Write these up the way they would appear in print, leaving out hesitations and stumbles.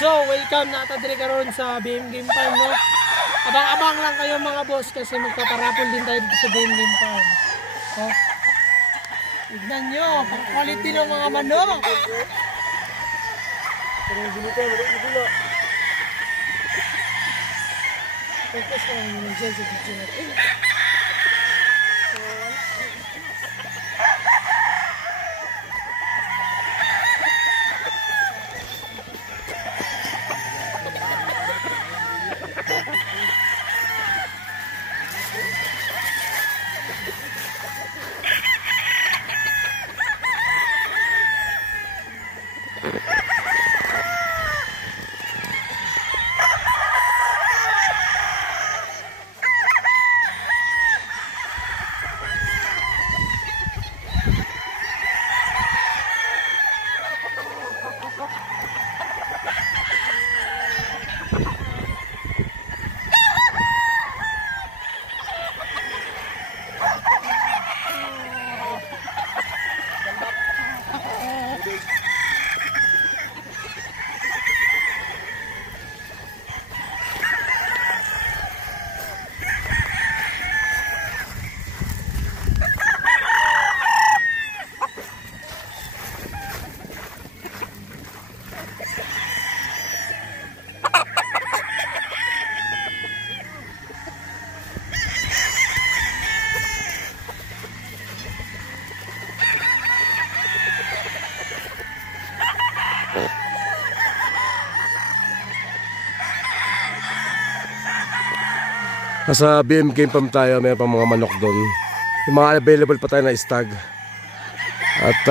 So, welcome na dire karon sa BM Game Farm, no? Abang-abang lang kayo mga boss kasi magpaparapol din tayo dito sa BM Game Farm. Oh. Tignan nyo, pang quality ng mga manok. Focus lang muna dyan sa video natin. Nasa BM Game Farm tayo, mayroon pa mga manok doon. Yung mga available pa tayo na stag. At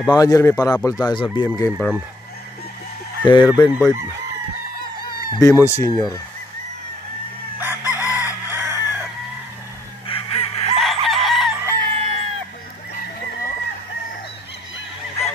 abangan nyo rin may parapol tayo sa BM Game Farm. Kay Ruben Boy Bimon Sr.